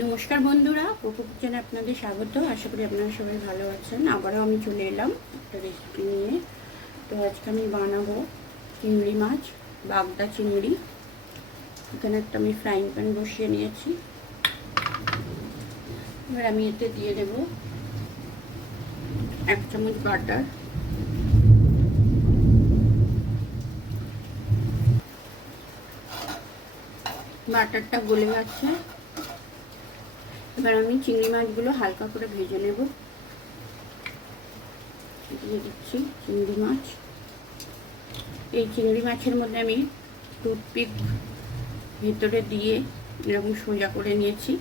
নমস্কার বন্ধুরা, কোকো কিচেনে আপনাদের স্বাগত। আশা করি আপনারা সবাই ভালো আছেন। আবারও আমি চলে এলাম একটা রেসিপি নিয়ে। তো আজকে আমি বানাবো চিংড়ি মাছ, বাগদা চিংড়ি। এখানে একটা আমি ফ্রাইং প্যান বসিয়ে নিয়েছি। এবার আমি এতে দিয়ে দেব 1 চামচ বাটার, বাটারটা গলে গেছে। এবার আমি চিংড়ি মাছগুলো হালকা করে ভেজে নেব। দিয়ে দিচ্ছি চিংড়ি মাছ। এই চিংড়ি মাছের মধ্যে আমি টুথপিক ভিতরে দিয়ে এরকম সোজা করে নিয়েছি।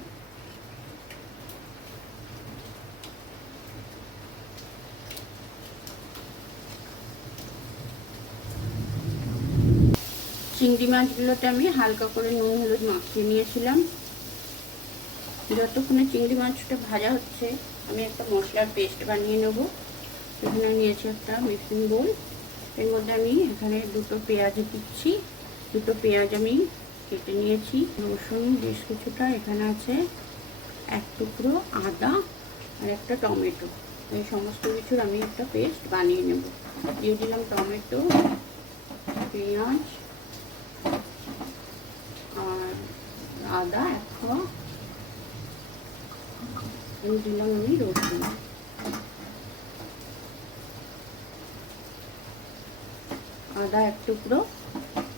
চিংড়ি মাছগুলোতে আমি হালকা করে নুন হলুদ মাখিয়ে নিয়েছিলাম। যতক্ষণে চিংড়ি মাছটা ভাজা হচ্ছে আমি একটা মশলার পেস্ট বানিয়ে নেব। এখানে নিয়েছি একটা মিক্সিং বোল। এর মধ্যে আমি এখানে 2টো পেঁয়াজ দিচ্ছি। 2টো পেঁয়াজ আমি কেটে নিয়েছি। রসুন বেশ কিছুটা, এখানে আছে 1 টুকরো আদা আর একটা টমেটো। এই সমস্ত কিছুর আমি একটা পেস্ট বানিয়ে নেব। দিয়ে দিলাম টমেটো, পেঁয়াজ আর আদা 1 কোয়া, দিলাম আমি রসুন, আদা 1 টুকরো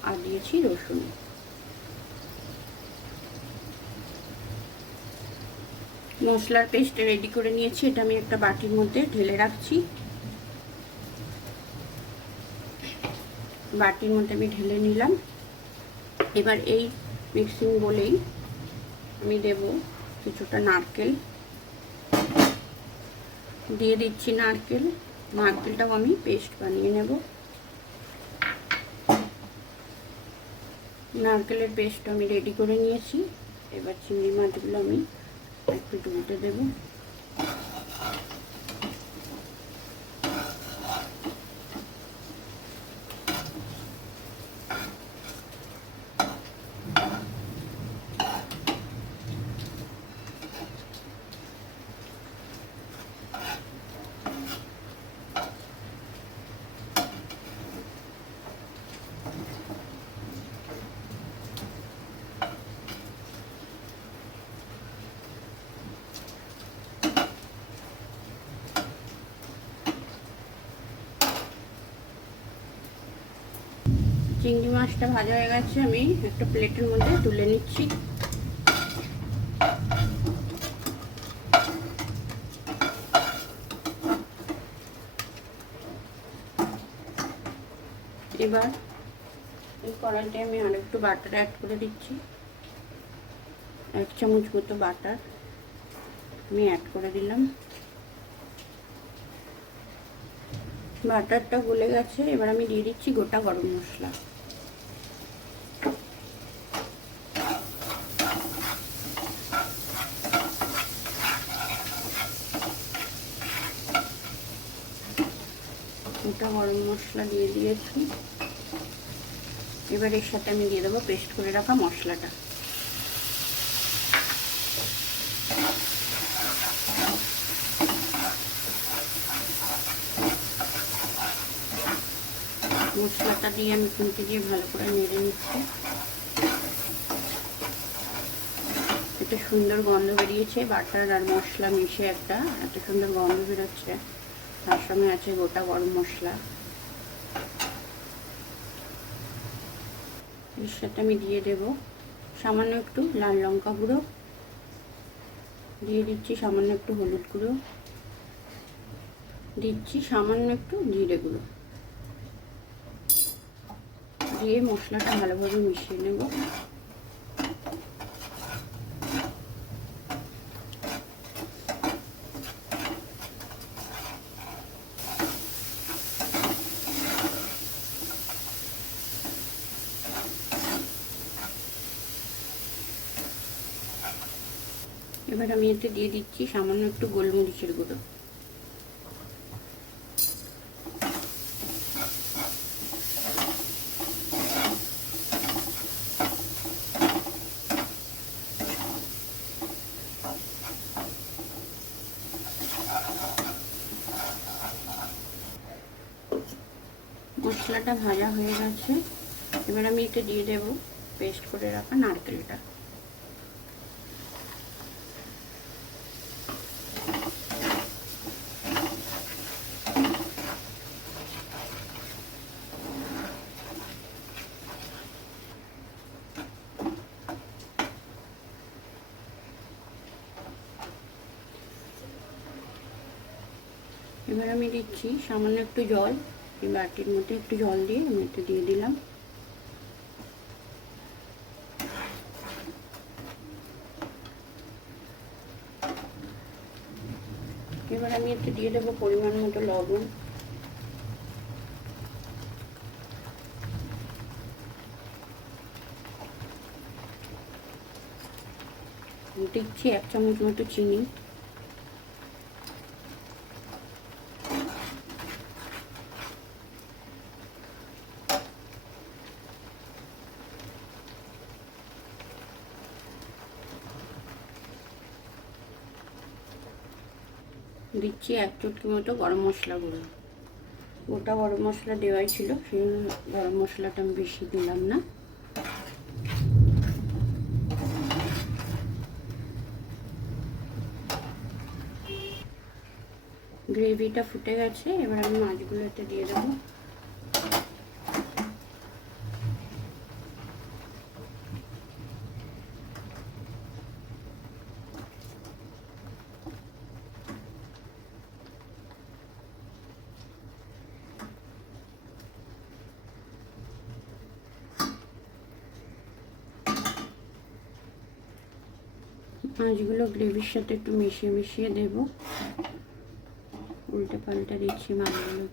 আর দিয়েছি রসুন। মশলার পেস্ট রেডি করে নিয়েছি। এটা আমি একটা বাটির মধ্যে ঢেলে রাখছি। বাটির মধ্যে আমি ঢেলে নিলাম। এবার এই মিক্সিং বলেই আমি দেব কিছুটা নারকেল। দিয়ে দিচ্ছি নারকেল। নারকেলটাও আমি পেস্ট বানিয়ে নেব। নারকেলের পেস্ট আমি রেডি করে নিয়েছি। এবার চিংড়ি মাছগুলো আমি একটু তুলতে দেব। চিংড়ি মাছটা ভাজা হয়ে গেছে, আমি একটা প্লেটের মধ্যে তুলে নিচ্ছি। এবার এই কড়াইতে আমি আরেকটু বাটার অ্যাড করে দিচ্ছি। 1 চামচ মতো বাটার আমি অ্যাড করে দিলাম। বাটারটা গলে গেছে। এবার আমি দিয়ে দিচ্ছি গোটা গরম মশলা। গোটা গরম মশলা দিয়ে দিয়েছি। এবার এর সাথে আমি দিয়ে দেবো পেস্ট করে রাখা মশলাটা। মশলাটা দিয়ে আমি খুন্তি দিয়ে ভালো করে নেড়ে নিচ্ছি। একটা সুন্দর গন্ধ বেরিয়েছে। বাটার আর মশলা মিশে একটা এত সুন্দর গন্ধ বেরোচ্ছে। তার সঙ্গে আছে গোটা গরম মশলা। এর সাথে আমি দিয়ে দেব সামান্য একটু লাল লঙ্কা গুঁড়ো, দিয়ে দিচ্ছি সামান্য একটু হলুদ গুঁড়ো, দিচ্ছি সামান্য একটু জিরে গুঁড়ো। দিয়ে মশলাটা ভালোভাবে মিশিয়ে নেব। এবার আমি এতে দিয়ে দিচ্ছি সামান্য একটু গোলমরিচের গুঁড়ো। মশলাটা ভাজা হয়ে গেছে। এবার আমি এতে দিয়ে দেবো পেস্ট করে রাখা নারকেলটা। এবার আমি দিচ্ছি সামান্য একটু জল, এই বাটির মধ্যে একটু জল দিয়ে আমি এতে দিয়ে দিলাম। এবার আমি এতে দিয়ে দেবো পরিমাণ মতো লবণ। দিচ্ছি 1 চামচ মতো চিনি। দিচ্ছি 1 চুটকি মতো গরম মশলা গুঁড়ো। গোটা গরম মশলা দেওয়াই ছিল, সেই গরম মশলাটা আমি বেশি দিলাম না। গ্রেভিটা ফুটে গেছে, এবার আমি মাছগুলো এতে দিয়ে দেবো। মাছগুলো গ্রেভির সাথে একটু মিশিয়ে মিশিয়ে দেবো, উল্টে পাল্টে দিচ্ছি মাছগুলো।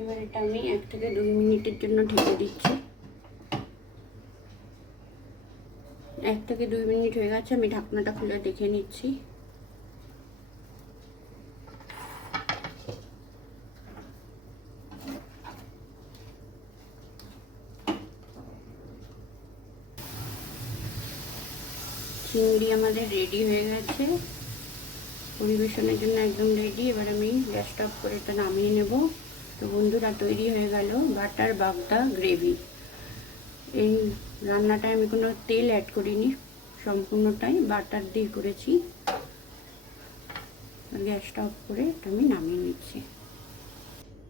এবার এটা আমি 1 থেকে 2 মিনিটের জন্য ঢেকে দিচ্ছি। 1 থেকে 2 মিনিট হয়ে গেছে, আমি ঢাকনাটা খুলে দেখে নিচ্ছি। চিংড়ি আমাদের রেডি হয়ে গেছে, পরিবেশনের জন্য একদম রেডি। এবার আমি গ্যাসটা অফ করে এটা নামিয়ে নেব। তো বন্ধুরা, তৈরি হয়ে গেল বাটার বাগদা গ্রেভি। এই রান্নাটায় আমি কোনো তেল অ্যাড করিনি, সম্পূর্ণটাই বাটার দিয়ে করেছি। গ্যাসটা অফ করে এটা আমি নামিয়ে নিচ্ছি।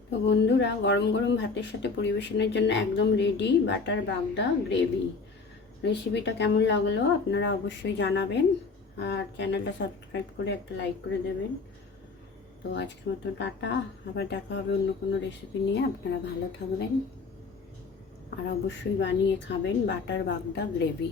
তো বন্ধুরা, গরম গরম ভাতের সাথে পরিবেশনের জন্য একদম রেডি বাটার বাগদা গ্রেভি। রেসিপিটা কেমন লাগলো আপনারা অবশ্যই জানাবেন, আর চ্যানেলটা সাবস্ক্রাইব করে একটা লাইক করে দেবেন। তো আজকের মতো টাটা, আবার দেখা হবে অন্য কোনো রেসিপি নিয়ে। আপনারা ভালো থাকবেন আর অবশ্যই বানিয়ে খাবেন বাটার বাগদা গ্রেভি।